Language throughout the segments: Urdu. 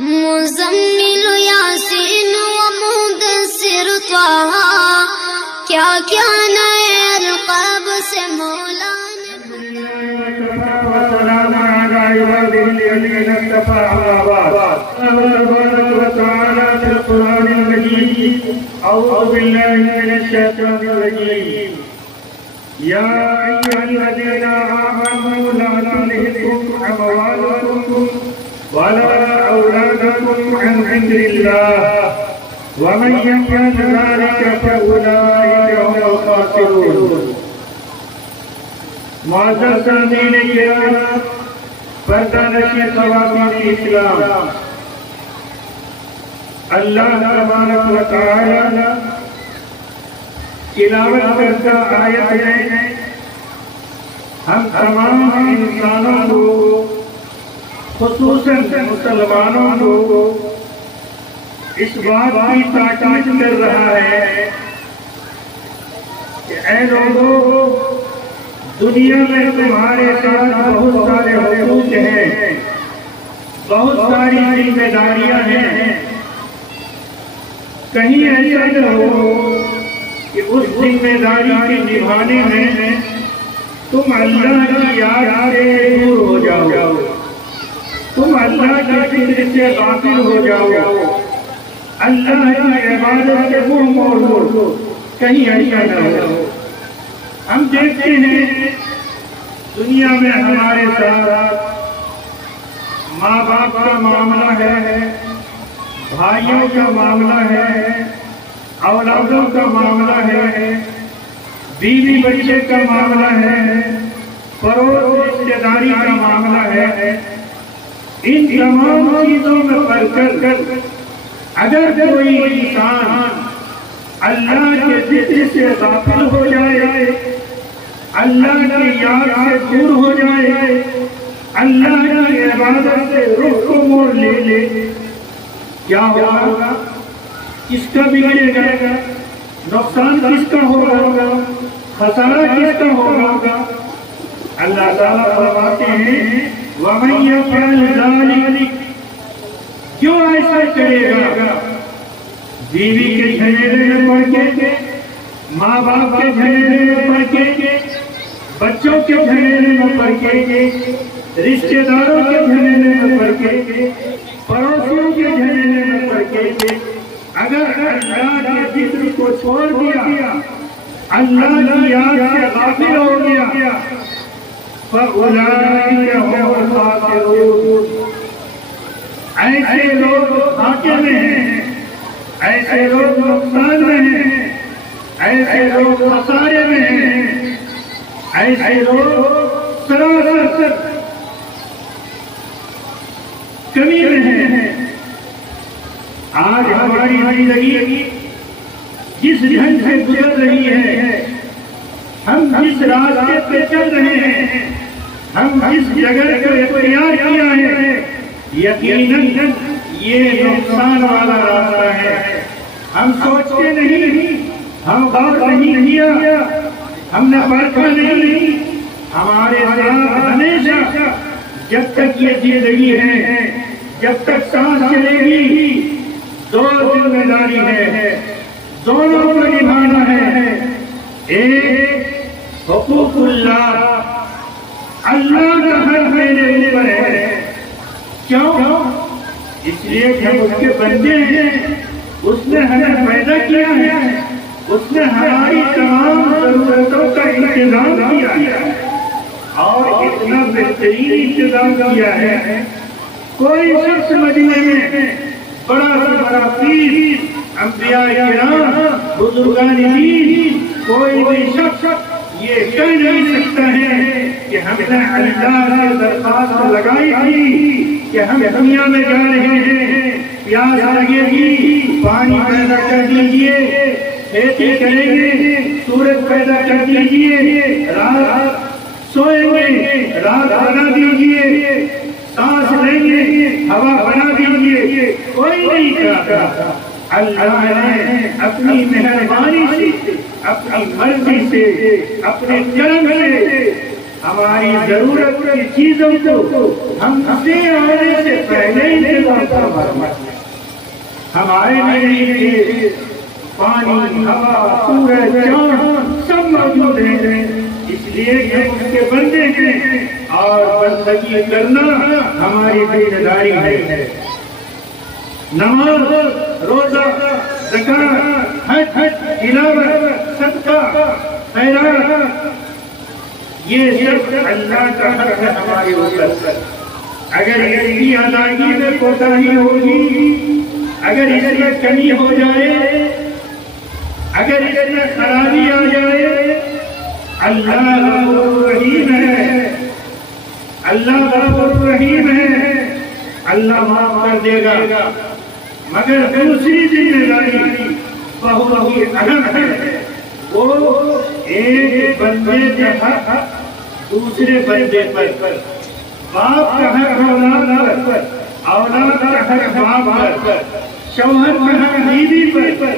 مزمل یاسین و مدثر طه، کیا کیا نئے القاب سے مولا نے وسلام على عباده الذين اصطفى تبارك وتعالى في القرآن المجيد. أعوذ بالله من الشيطان الرجيم. يا أيها الذين آمنوا لا تلهكم أموالكم ولا أولادكم عن ذكر الله ومن يفعل ذلك فأولئك هم الخاسرون. معزز سامعین کرام، پردہ نشین خواتین اسلام، اللہ تبارک و تعالی تلاوت کرتا آیت ہے ہم تمام انسانوں کو، خصوصاً مسلمانوں کو اس بات کی تاکید کر رہا ہے کہ اے لوگوں، دنیا میں تمہارے ساتھ بہت سارے حقوق ہیں، بہت ساری ذمہ داریاں ہیں. کہیں ایسا نہ ہو کہ اس ذمہ داری کے نبھانے میں تم اللہ کی یاد سے دور ہو جاؤ، تم اللہ کے فکر سے غافل ہو جاؤ، اللہ کی عبادت سے منہ موڑ دو. کہیں ایسا نہ ہو. ہم دیکھتے ہیں دنیا میں ہمارے ساتھ ماں باپ کا معاملہ ہے، بھائیوں کا معاملہ ہے، اولادوں کا معاملہ ہے، بیوی بچے کا معاملہ ہے، پڑوس رشتہ داری کا معاملہ ہے. ان تمام چیزوں میں پڑھ کر اگر کوئی انسان اللہ کے ذکر سے غافل ہو جائے، اللہ کی یاد سے دور ہو جائے، اللہ کی عبادت سے رخ کو موڑ لے، کیا ہوگا؟ کس کا بگڑے گا؟ نقصان کس کا ہوگا؟ خسارہ کس کا ہوگا؟ اللہ تعالیٰ فرماتے ہیں وَمَن يَفْعَلْ ذَلِكَ، کیوں ایسا کرے گا؟ بیوی کے جھمیلے میں پڑھ کے، ماں باپ کے جھمیلے میں پڑھ کے، بچوں کے جھمیلے میں پڑھ کے، رشتہ داروں کے جھمیلے میں پڑھ کے، پڑوسیوں کے جھمیلے میں پڑھ کے، اگر اللہ کے ذکر کو چھوڑ دیا، اللہ کی یاد سے غافل ہو گیا، فَأُولَٰئِكَ هُمُ الْخَاسِرُونَ. ایسے لوگ گھاٹے میں ہیں، ایسے لوگ نقصان میں ہیں، ایسے لوگ خسارے میں ہیں، ایسے لوگ سراسر کمی میں ہیں. آج ہماری زندگی جس ڈھنگ سے گزر رہی ہے، ہم جس راستے پہ چل رہے ہیں، ہم جس جگہ کو اختیار کیا ہے، یقیناً یہ نقصان والا راستہ ہے. ہم سوچتے نہیں، ہم غور نہیں کیا، ہم نے پرکھا نہیں. ہمارے ساتھ ہمیشہ جب تک یہ زندگی ہے، جب تک سانس چلے گی، دو ذمہ داری ہے، دونوں کو نبھانا ہے. ایک حقوق اللہ، اللہ کا حق میرے اوپر ہے. کیوں؟ اس لیے کہ ہم اس کے بندے ہیں، اس نے ہمیں پیدا کیا ہے، اس نے ہماری تمام ضرورتوں کا انتظام کیا ہے، اور اتنا بہترین انتظام کیا ہے. کوئی شخص مدینے میں بڑا سے بڑا پیر، انبیاء کرام، بزرگان دین، کوئی بھی شخص یہ کہہ نہیں سکتا ہے کہ ہم نے اللہ سے درخواست لگائی تھی کہ ہم دنیا میں جا رہے ہیں، پیاس لگے گی، پانی پیدا کر دیجئے، کھیتی کریں گے، سورج پیدا کر دیجئے، رات سوئیں گے، رات بنا دیجئے، سانس لیں گے، ہوا بنا دیجئے. کوئی نہیں کہتا. اللہ نے اپنی مہربانی سے، اپنی مرضی سے، اپنے کرم سے ہماری ضرورت کی چیزوں کو ہم سے آنے سے پہلے انتظام فرماتے ہیں. ہمارے لیے پانی، ہوا، سورج، چاند سب موجود ہیں، اس لیے کہ ہم اس کے بندے ہیں اور بندگی کرنا ہماری ذمہ داری ہے. نماز، روزہ، زکات، حج، تلاوت، صدقہ، خیرات، یہ سب اللہ کا حق ہے ہمارے اوپر. اگر اس کی ادائیگی میں کوتاہی ہوگی، اگر اس میں کمی ہو جائے، اگر اس میں خرابی آ جائے، اللہ غفور رحیم ہے، اللہ غفور رحیم ہے، اللہ معاف کر دے گا. مگر دوسری ذمہ داری بہت ہی اہم ہے، وہ ایک بندے کا حق دوسرے بندے پر، باپ کا حق اولاد پر، اولاد کا حق باپ پر، شوہر کا حق بیوی پر،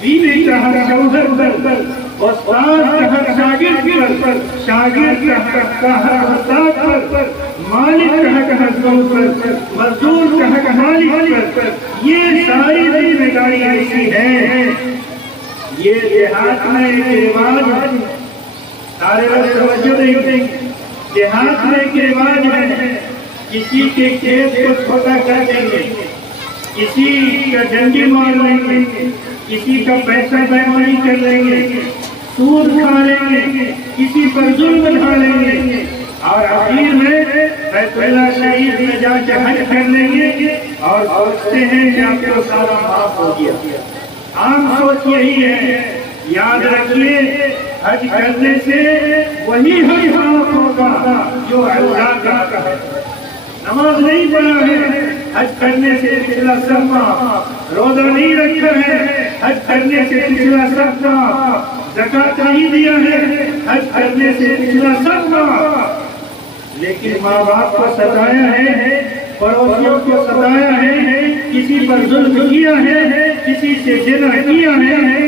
بیوی کا حق شوہر پر، استاد کا حق شاگرد پر، شاگرد کا حق استاد پر، مالک کا حق مزدور پر، مزدور کا حق مالک پر. یہ ساری ذمہ داری ایسی ہے. یہ دیہات میں ایک رواج ہے، سارے لوگ توجہ دیں. دیہات میں ایک رواج ہے، کسی کے کھیت کو چھوٹا کر دیں گے، کسی کا ڈنڈی مار لیں گے، کسی کا پیسہ بیماری کر لیں گے، سود کھا لیں گے، کسی پر ظلم ڈھا لیں گے، اور آخر میں بیت اللہ شریف میں جا کے حج کر لیں گے اور سوچتے ہیں کہ آپ کو سارا معاف ہو گیا. عام سوچ یہی ہے. یاد رکھیے، حج کرنے سے وہی حج معاف ہوگا جو اللہ کا ہے. نماز نہیں پڑھا ہے، حج کرنے سے پچھلا سب معاف. روزہ نہیں رکھا ہے، حج کرنے سے پچھلا سب معاف. زکات نہیں دیا ہے، حج کرنے سے پچھلا سب معاف. لیکن ماں باپ کو ستایا ہے، پڑوسیوں کو ستایا ہے، کسی پر ظلم کیا ہے، کسی سے زنا کیا ہے،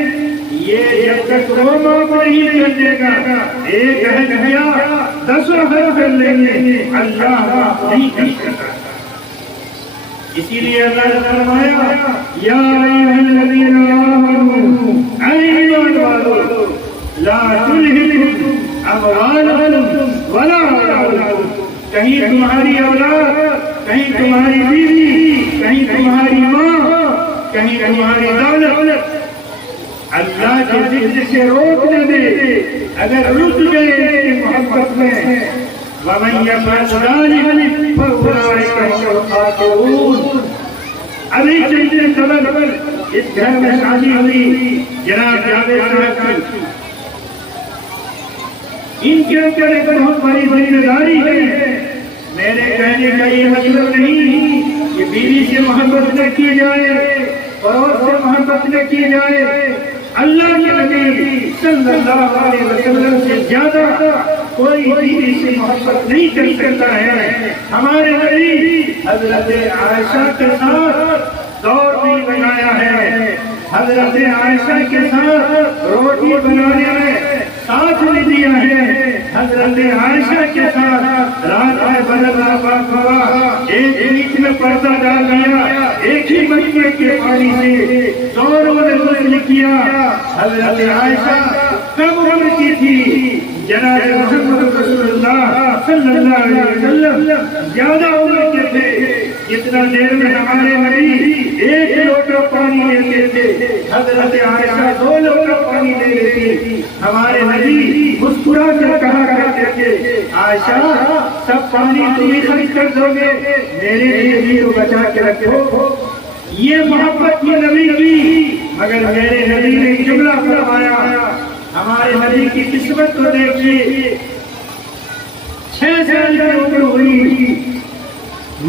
یہ جب تک وہ معاف نہیں کر دے گا، ایک حج کیا 10 حج کر لیں گے، اللہ معاف نہیں کر سکتا. اسی لیے اللہ نے فرمایا، یا ایھا الذین آمنوا، اے ایمان والو، لا تلہکم اموالکم ولا اولادکم. کہیں تمہاری اولاد، کہیں تمہاری بیوی، کہیں تمہاری ماں، کہیں تمہاری دولت اللہ کے ذکر سے روک نہ دے. اگر رک گئے اس کی محبت میں، وَمَن يَفْعَلْ ذَلِكَ فَأُولَٰئِكَ هُمُ الْخَاسِرُونَ. ابھی چلتے خبر اس گھر میں شادی ہوئی جناب جاوید صاحب کی. ان کے اوپر ایک بہت بڑی ذمہ داری ہے. میرے کہنے کا یہ مطلب نہیں کہ بیوی سے محبت نہ کی جائے، پڑوس سے محبت نہ کی جائے. اللہ کے نبی صلی اللہ علیہ وسلم سے زیادہ کوئی بیوی سے محبت نہیں کر سکتا ہے. ہمارے نبی حضرت عائشہ کے ساتھ دور بھی بنایا ہے، حضرت عائشہ کے ساتھ روٹی بنانے میں ساتھ بھی دیا ہے، حضرت عائشہ کے ساتھ رات میں بدل پاک ہوا، ایک بیچ میں پردہ ڈال دیا، ایک ہی مٹکے کے پانی سے دونوں نے غسل کیا. حضرت عائشہ کم عمر کی تھی، جناب محمد رسول اللہ صلی اللہ علیہ وسلم زیادہ عمر کے تھے. جتنا دیر میں ہمارے نبی 1 لوٹا پانی لیتے تھے، حضرت عائشہ 2 لوٹا پانی لے لیتی تھی. ہمارے نبی مسکرا کر کہا کرتے تھے، عائشہ سب پانی تم ہی خرچ کر دو گے، میرے لیے بھی تو بچا کے رکھو. یہ محبت کی نبی کی. مگر میرے نبی نے جملہ فرمایا. ہمارے نبی کی قسمت کو دیکھیے، 6 سال کی عمر ہوئی،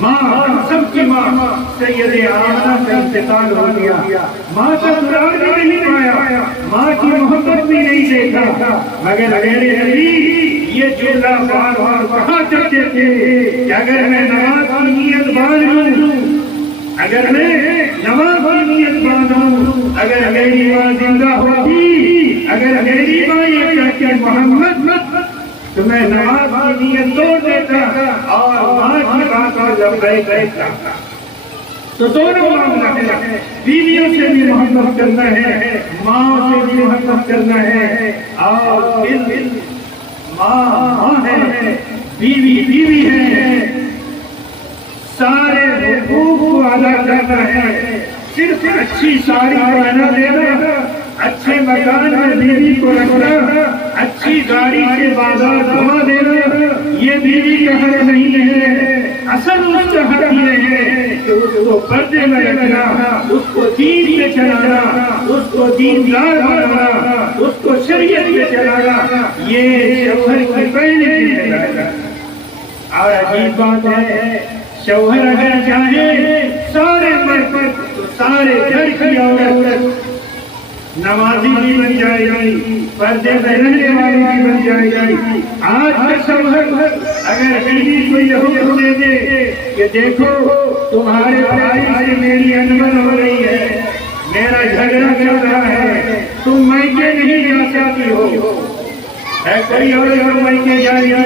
ماں سب کی ماں سید آمنہ کا انتقال ہو گیا. ماں کا قرار بھی نہیں پایا، ماں کی محبت بھی نہیں دیکھا. مگر میرے نبی یہ جملہ بار بار کہا کرتے تھے کہ اگر میں نماز کی نیت باندھوں، اگر میں نماز کی نیت باندھوں، اگر میری ماں زندہ ہوتی، اگر میری ماں یہ کہتی محمد تو میں نماز کی نیت توڑ دیتا اور ماں کی بات پر لبیک کہتا۔ تو دونوں معاملہ ہے، بیویوں سے بھی محبت کرنا ہے، ماں سے بھی محبت کرنا ہے، اور دل ماں ہے، بیوی بیوی ہے، سارے حقوق کو ادا کرنا ہے۔ صرف اچھی ساڑی پہنا دینا، اچھے مکان میں بیوی کو رکھنا، اچھی گاڑی سے بازار گھما دینا، یہ بیوی کا حق نہیں ہے۔ اصل اس کا حق یہ ہے کہ اس کو پردے میں رکھنا، اس کو دین پہ چلانا، اس کو دیندار بنانا، اس کو شریعت پہ چلانا، یہ شوہر کی پہلی ذمہ داری ہے۔ اور عجیب بات ہے، شوہر اگر چاہے سارے مرد تو سارے گھر کی عورت نمازی بھی بن جائے گی، پردے میں رہنے والی بھی بن جائے گی۔ آج کا شوہر اگر بیوی کو یہ حکم دے دے کہ دیکھو تمہارے بھائی سے میری انبن ہو رہی ہے، میرا جھگڑا چل رہا ہے، تم میکے نہیں جا سکتی ہو، ہے کوئی عورت میکے جائے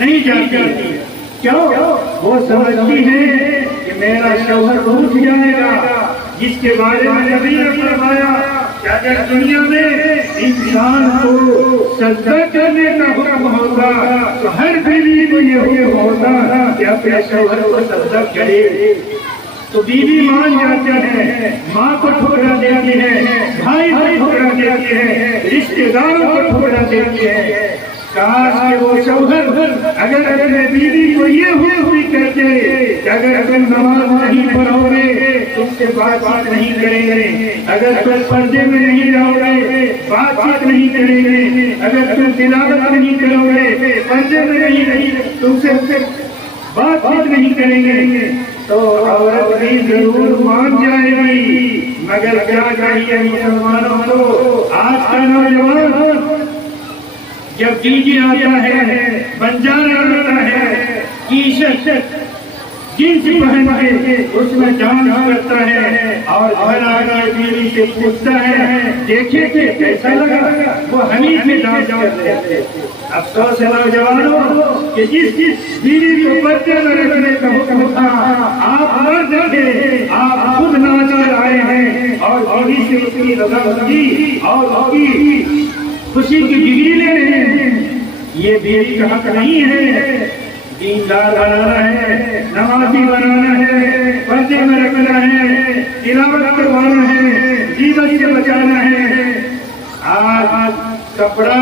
نہیں جاتی، کیوں؟ وہ سمجھتی ہے کہ میرا شوہر روٹھ جائے گا، جس کے بارے میں نبی نے فرمایا کہ اگر دنیا میں انسان کو سجدہ کرنے کا حکم ہوتا تو ہر بیوی کو یہ حکم ہوتا کہ اپنے شوہر کو سجدہ کرے۔ تو بیوی مان جاتے ہیں، ماں کو ٹھکرا دیتی ہے، بھائی کو ٹھکرا دیتی ہے، رشتے داروں کو ٹھکرا دیتی ہے۔ کاش کہ وہ شوہر اگر اپنے بیوی کو یہ ہوئی کہتے کہ اگر تم نماز نہیں پڑھو گے تم سے بات چیت نہیں کریں گے، اگر تم پردے میں نہیں رہو گے بات چیت نہیں کریں گے، اگر تم تلاوت نہیں کرو گے پردے میں نہیں تم سے بات چیت نہیں کریں گے تو عورت بھی ضرور مان جائے گی۔ مگر کیا چاہیے مسلمانوں کو؟ آج کا نوجوان جب ڈی جے آتا ہے، بنجارا آتا ہے، ٹی شرٹ جینس پہن کے اس میں ڈانس کرتا ہے اور گھر آ کے بیوی سے پوچھتا ہے دیکھے کہ کیسا لگا، وہ ہمیں سے ڈانس کرتے ہیں۔ افسوس ہے نوجوانوں کہ جس بیوی کو پردے میں رکھنے کا حکم تھا آپ مرد تھے، آپ خود ناچ کر آئے ہیں اور بیوی سے اس کی رضامندی اور اس کی خوشی کی ڈگری لے رہے ہیں۔ یہ بیوی کا حق نہیں ہے، دیندار بنانا ہے، نمازی بنانا ہے، پردے میں رکھنا ہے، تلاوت کروانا ہے، غیبت سے بچانا ہے۔ آج کپڑا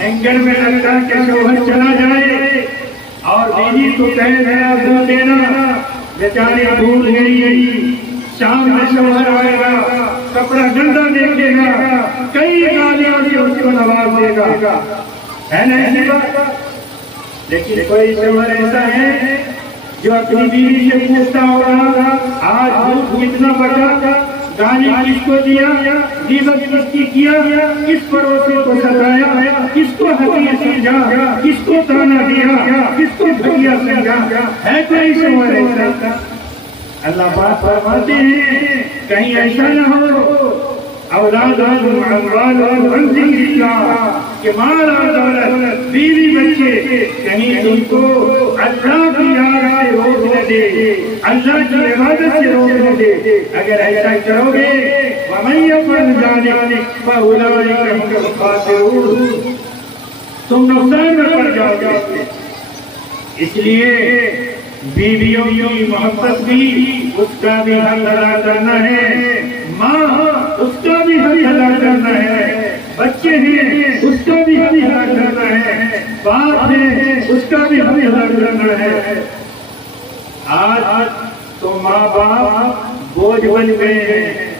ہینگر میں لگتا کہ شوہر چلا جائے اور بیوی کو کہے میرا دودھ دینا، بیچاری بھول گئی، شام میں شوہر آئے گا، کپڑا گندا دیکھے گا، کئی گالیوں سے اس کو نواز دے گا، ہے نا ایسی بات؟ لیکن کوئی شوہر ایسا ہے جو اپنی بیوی سے پوچھتا ہوگا آج دودھ کتنا بچا، گالی کس کو دیا، غیبت کس کی کیا، کس پڑوسی کو ستایا، کس کو حقیر سمجھا، کس کو تانا دیا، کس کو بھگیا سمجھا، ہے کوئی شوہر ایسا؟ اللہ پاک فرماتے ہیں کہیں ایسا نہ ہو اولاد اموال ذکر اللہ کہ مال اور دولت بیوی بچے کہیں تم کو اللہ کی یاد سے روک نہ دے، اللہ کی عبادت سے روک نہ دے۔ اگر ایسا کرو گے وَمَن يَفْعَلْ ذَلِكَ فَأُولَٰئِكَ هُمُ الْخَاسِرُونَ، تم نقصان میں پڑ جاؤ گے۔ اس لیے بیویوں کی محبت بھی اس کا بھی حق ادا کرنا ہے، ماں اس کا بھی حق ادا کرنا ہے، بچے ہیں اس کا بھی حق ادا کرنا ہے، باپ ہے اس کا بھی حق ادا کرنا ہے۔ آج تو ماں باپ بوجھ بن گئے ہیں،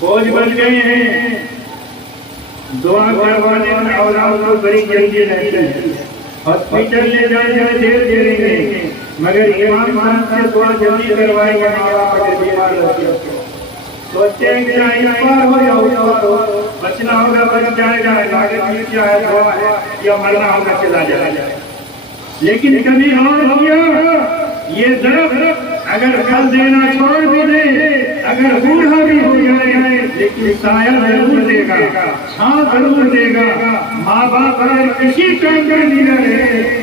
بوجھ بن گئے ہیں، دعا کروانے میں اولاد کو بڑی جلدی رہتے ہیں، ہاسپٹل لے جانے میں دیر دے گے، مگر امام صاحب سے دعا جلدی کروائیں گے، ماں باپ اگر بیمار ہوتے ہیں سوچتے ہیں کہ اس بار ہو یا اس بار ہو، بچنا ہوگا بچ جائے گا، لاگت مل جائے دعا ہے، یا مرنا ہوگا چلا جائے گا۔ لیکن کبھی اور ہو گیا یہ درخت اگر پھل دینا چھوڑ بھی دے، اگر بوڑھا بھی ہو جائے لیکن سایہ ضرور دے گا، ہاں ضرور دے گا. ماں باپ اگر کسی کام کا نگاہ رہے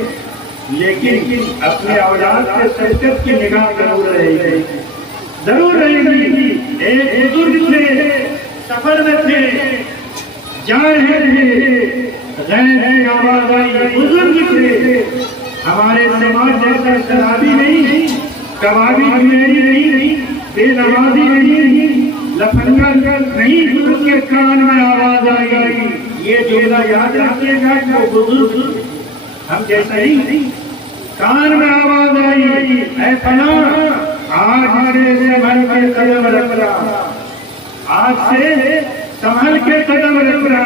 لیکن اپنے اولاد کے سرکت کی نگاہ ضرور رہے گی، ضرور رہے گی. ایک بزرگ تھے، سفر میں تھے، جا رہے تھے، غیر کی آواز آئی. بزرگ تھے، ہمارے سماج جیسا شرابی نہیں، کبابی نہیں، بے نمازی نہیں، لفنگا نہیں. بزرگ کے کان میں آواز آئی. یہ جملہ یاد رکھیے گا کہ وہ بزرگ ہم جیسا نہیں. کان میں آواز آئی، اے فلاں آج میرے سنبھل کے قدم رکھنا، آج سے سنبھل کے قدم رکھنا،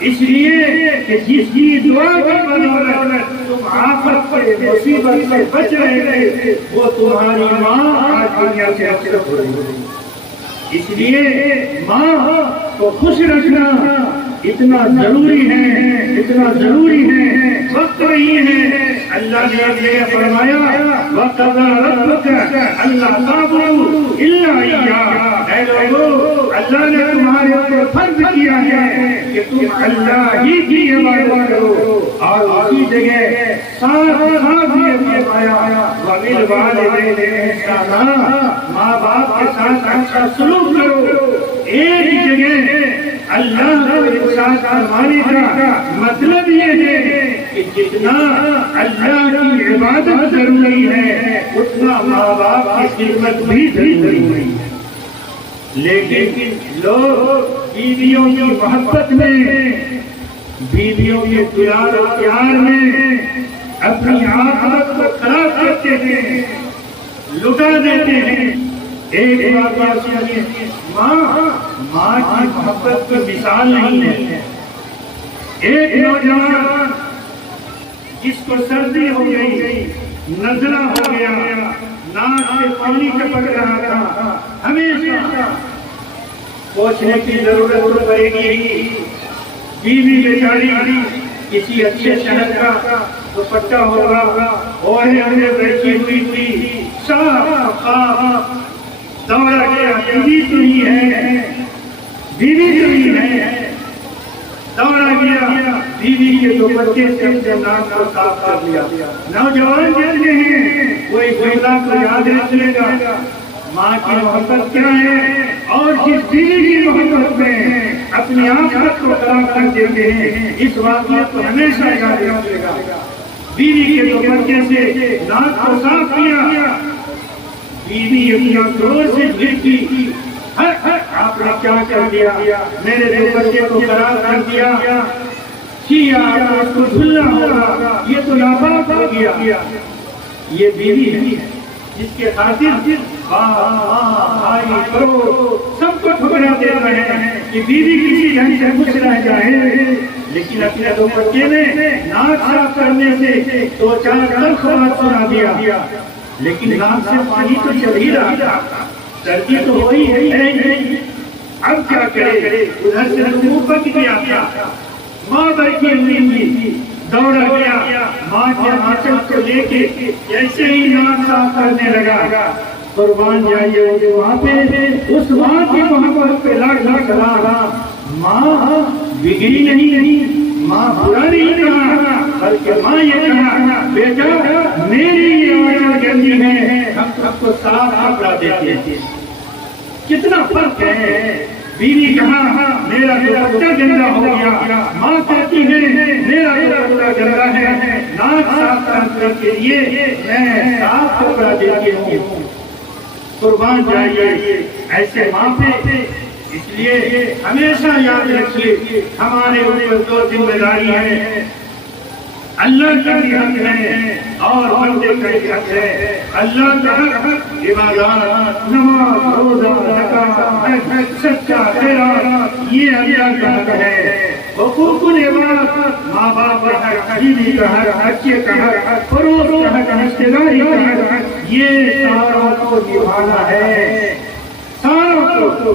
اس لیے کہ جس کی دعا کی بدولت تم آفت سے مصیبت سے بچ رہے تھے وہ تمہاری ماں آج دنیا سے رخصت ہو رہی ہے. اس لیے ماں کو خوش رکھنا اتنا ضروری ہے، اتنا ضروری ہے. وقت نہیں ہے. اللہ نے یہ فرمایا وَقَضَىٰ رَبُّكَ أَلَّا تَعْبُدُوا إِلَّا إِيَّاهُ. اے لوگوں، اللہ نے تمہارے اوپر فرض کیا ہے کہ تم اللہ ہی کی عبادت کرو. اور اسی جگہ ساتھ یہ فرمایا وَبِالْوَالِدَيْنِ إِحْسَانًا، ماں باپ کے ساتھ اچھا سلوک کرو. ایک جگہ اللہ کو احسان فرمانے کا مطلب یہ ہے کہ جتنا اللہ کی عبادت ضروری ہے اتنا ماں باپ کی خدمت بھی ضروری ہے. لیکن لوگ بیویوں کی محبت میں، بیویوں کے پیار میں اپنی عاقبت کو خراب کرتے ہیں، لٹا دیتے ہیں. ایک بات سنیے، ماں کی محبت کی مثال نہیں ہے. ایک نوجوان جس کو سردی ہو گئی، نزلہ ہو گیا، ناک سے پانی ٹپک رہا تھا، ہمیشہ پوچھنے کی ضرورت پڑے گی. بیوی بیچاری کسی اچھے شہر کا دوپٹہ ہوگا اور بیٹھی ہوئی تھی، صاف دوڑا گیا. بیوی تو ہی ہے، بیوی تو ہی ہے. دوڑا گیا، بیوی کے دوپٹے سے اپنے ناک کو صاف کر دیا. نوجوان کہتے ہیں کوئی جملہ کو یاد رکھ لے گا. ماں کی محبت کیا ہے اور جس بیوی کی محبت میں اپنی آخرت کو خراب کر دیتے ہیں، اس واقعے کو ہمیشہ یاد رکھ لے گا. بیوی کے دوپٹے سے ناک کو صاف کیا، بیوی اپنا زور سے گرتی. آپ نے کیا کر دیا؟ میرے دوپٹے کو خراب کر دیا. اس کو دھلنا ہوگا، یہ تو ناپاک ہو گیا. یہ بیوی ہے جس کے خاطر بھائی کرو سب کو ٹھکرا دیتا ہے کہ بیوی کسی ڈھنگ سے خوش رہ جائے. لیکن اپنے دوپٹے میں ناک صاف کرنے سے دو چار تلخ بات سنا دیا، لیکن ناک سے پانی تو چل ہی رہا تھا، سردی تو ہو ہی ہے. اب کیا کرے؟ ادھر سے منہ پک گیا تھا. ماں بیٹھی ہوئی تھی، دوڑا گیا، ماں کے آنچل کو لے کے جیسے ہی ناک صاف کرنے لگا. قربان جائیے وہاں پہ اس ماں کی محبت پہ لاکھ لاکھ سلام. ماں بگڑی نہیں، ماں برا نہیں کہا، بلکہ ماں یہ کہا بیٹا میری یہ آنچل گندی ہے، ہم سب کو صاف کپڑا دیتے ہیں. کتنا فرق ہے. بیوی کہا میرا دوپٹہ گندا ہو گیا، ماں کہتی ہے میرا دوپٹہ گندا ہے، ناک صاف کرنے کے لیے میں صاف کپڑا دیتی ہوں. قربان جائیے ایسے ماں پہ. اس لیے ہمیشہ یاد رکھیے ہمارے اوپر دو ذمہ داری ہے. اللہ کا بھی حق ہے اور بندے کا بھی حق ہے. اللہ کا حق عبادات، نماز، روزہ، زکات، سچا خیرات، یہ اللہ کا حق ہے. حقوق العباد، ماں باپ کا حق، بیوی کا حق، بچے کا حق، پڑوس کا حق، رشتے داری کا حق، یہ ساروں کو نبھانا ہے. ساروں کو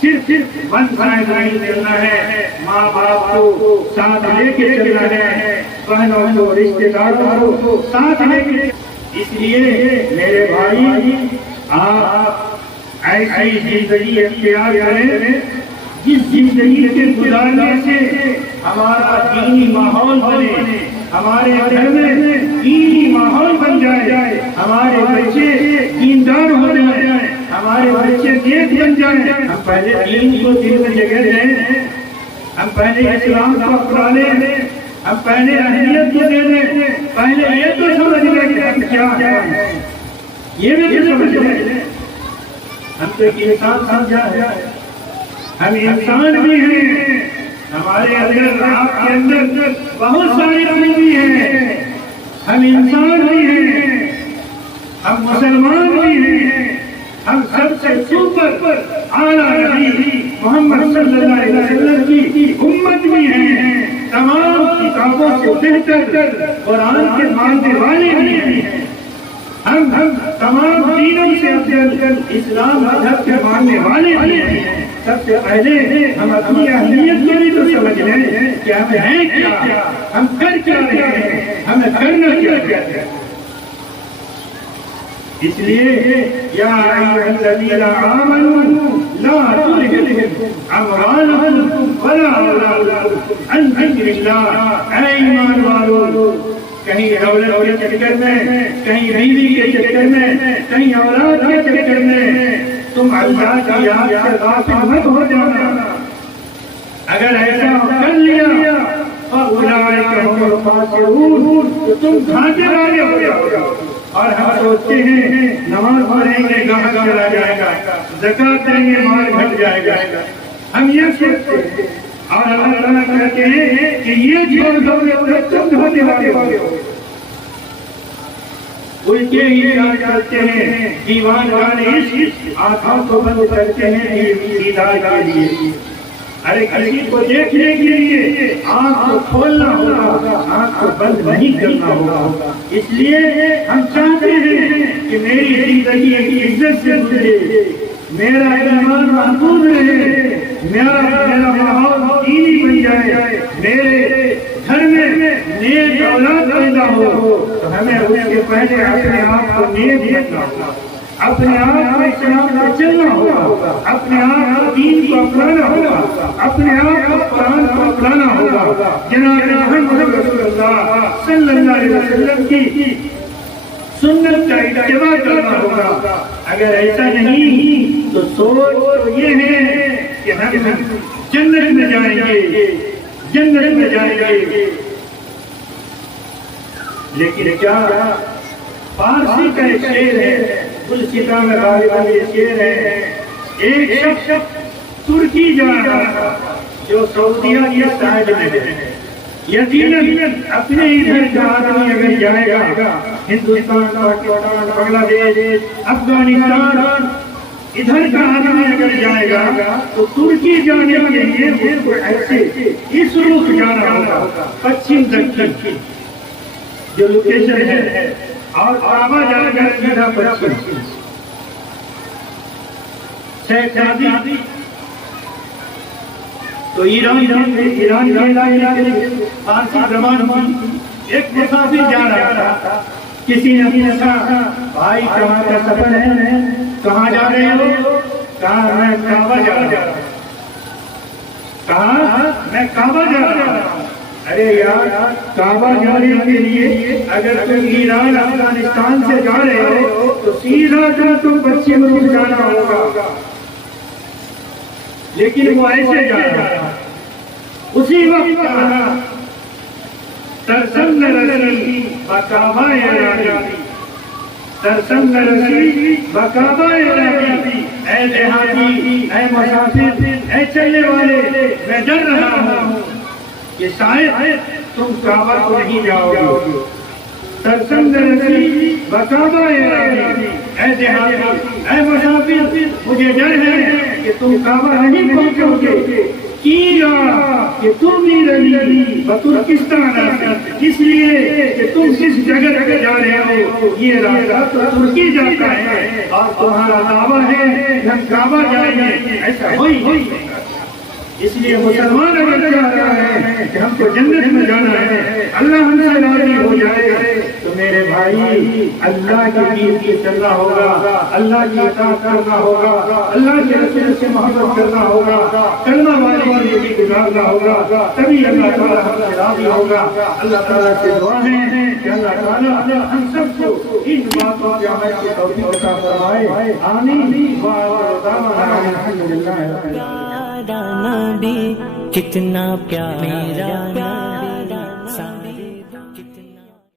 صرف ون سائڈ نہیں چلنا ہے، ماں باپ کو ساتھ لے کے چلنا ہے، بہنوں کو، رشتے داروں کو ساتھ لے کے. اس لیے میرے بھائی آپ ایسی زندگی اختیار کریں جس زندگی کے گزارنے سے ہمارا دینی ماحول بنے، ہمارے گھر میں دینی ماحول بن جائے، ہمارے بچے دیندار ہو جائیں، ہمارے بچے نیک بن جائیں، ہم پہلے دین کو دل میں جگہ دیں، ہم پہلے اسلام کو اپنا لیں، ہم پہلے اہمیت کو دے دیں، پہلے یہ تو سمجھ لیں کہ ہم کیا ہیں، یہ بھی تو سمجھ لیں ہم تو ایک انسان سمجھا ہے، ہم انسان بھی ہیں، ہمارے اندر آپ کے اندر بہت ساری خوبی ہیں، ہم انسان بھی ہیں، ہم مسلمان بھی ہیں، ہم سب سے سپر اعلیٰ نبی محمد صلی اللہ علیہ وسلم کی امت بھی ہیں، تمام کتابوں سے بہتر قرآن کے ماننے والے بھی ہیں، ہم تمام دینوں سے افضل اسلام مذہب کے ماننے والے بھی ہیں۔ سب سے پہلے ہم اپنی اہمیت کو بھی تو سمجھ لیں کہ ہم ہیں کیا، ہم کر کیا رہے ہیں، ہمیں کرنا کیا ہے۔ اس لیے یا ایھا الذین آمنوا لا تلہکم اموالکم ولا اولادکم عن ذکر اللہ، اے ایمان والو، کہیں دولت کے چکر میں، کہیں بیوی کے چکر میں، کہیں اولاد کے چکر میں تم اللہ کی یاد سے غافل مت ہو جانا۔ اگر ایسا کر لیا فَأُولَٰئِکَ هُمُ الْخَاسِرُونَ، تو تم گھاٹے والے ہو جاؤ۔ اور ہم سوچتے ہیں نماز پڑھیں گے گاہک چلا جائے گا، زکات دیں گے مال گھٹ جائے گا، ہم یہ سوچتے ہیں، اور اللہ تعالیٰ کہتے ہیں کہ یہ چھوڑ دو گے تو تم دھونے والے ہو۔ الٹے ہی یاد کرتے ہیں، دیوان والے عشق آنکھوں کو بند کرتے ہیں دیدار کے لیے۔ ارے کسی کو دیکھنے کے لیے آنکھ کو کھولنا ہوگا، آنکھ کو بند نہیں کرنا ہوگا۔ اس لیے ہم چاہتے ہیں کہ میری زندگی ایک عزت سے گزرے، میرا ایمان محفوظ رہے، میرا ماحول دینی بن جائے، میرے گھر میں نیک اولاد پیدا ہو، تو ہمیں اس کے پہلے اپنے آپ کو نیک بننا ہوگا، اپنے آپ کو اسلام پہ چلنا ہوگا، اپنے آپ کو دین کو اپنانا ہوگا، اپنے آپ کو قرآن کو اپنانا ہوگا، جناب محمد رسول اللہ صلی اللہ علیہ وسلم کی سنت کا اتباع کرنا ہوگا۔ اگر ایسا نہیں تو سوچ یہ ہے کہ ہم جنت میں جائیں گے، جنت میں جائیں گے، لیکن کیا فارسی کا ایک شعر ہے، گلستاں میں غالباً یہ شعر ہے، ایک شخص ترکی جا رہا تھا جو سعودیہ کی سائڈ میں ہے، یقیناً اپنے ادھر کا آدمی اگر جائے گا ہندوستان، پاکستان، بنگلہ دیش، افغانستان، ادھر کا آدمی اگر جائے گا تو ترکی جانے کے لیے اس کو ایسے اس رخ جانا ہوگا، پچھم دکن جو لوکیشن ہے، اور کعبہ جائے گا سیدھا پچھم۔ شیخ زادی تو ایران کے علاقے کے فارسی زبان کی ایک مسافر جا رہا تھا، کسی نے پوچھا بھائی کہاں کا سفر ہے، کہاں جا رہے ہو؟ کہا میں کعبہ جا رہا ہوں۔ کہا میں کعبہ جا رہا ہوں۔ ارے یار، کعبہ جانے کے لیے اگر تم ایران افغانستان سے جا رہے ہو تو سیدھا تم پچھم رخ جانا ہوگا، لیکن وہ ایسے جا رہا۔ اسی وقت کہا ترسم رسی بکعبہ راضی، ترسم رسی بکعبہ راضی، اے دیہاتی، اے مسافر، اے چلنے والے، میں ڈر رہا ہوں کہ شاید تم کعبہ کو نہیں جاؤ گے۔ ترسم رسی بکعبہ راضی، اے دیہاتی، اے مسافر، مجھے ڈر ہے کہ تم کعبہ نہیں پہنچو گے، کہ تم نہیں رہی بترکستان، اس لیے کہ تم جس جگہ جا رہے ہو یہ راستہ تو ترکی جاتا ہے، اور تمہارا دعویٰ ہے ہم کعبہ جائیں گے، ایسا ہوئی نہیں۔ اس لیے مسلمان اگر چاہ رہا ہے کہ ہم کو جنت میں جانا ہے، اللہ ہم سے راضی ہو جائے، تو میرے بھائی اللہ کے دین سے چلنا ہوگا، اللہ کی اطاعت کرنا ہوگا، اللہ کے رسول سے محبت کرنا ہوگا، کلمہ والی زندگی گزارنا ہوگا، تبھی اللہ تعالیٰ ہم سے راضی ہوگا۔ اللہ تعالیٰ سے دعا ہے کہ اللہ تعالیٰ ہم سب کو ان باتوں کے عمل کی توفیق عطا فرمائے، آمین۔ وآخر دعوانا الحمدللہ رب العالمین۔ نبی کتنا پیارا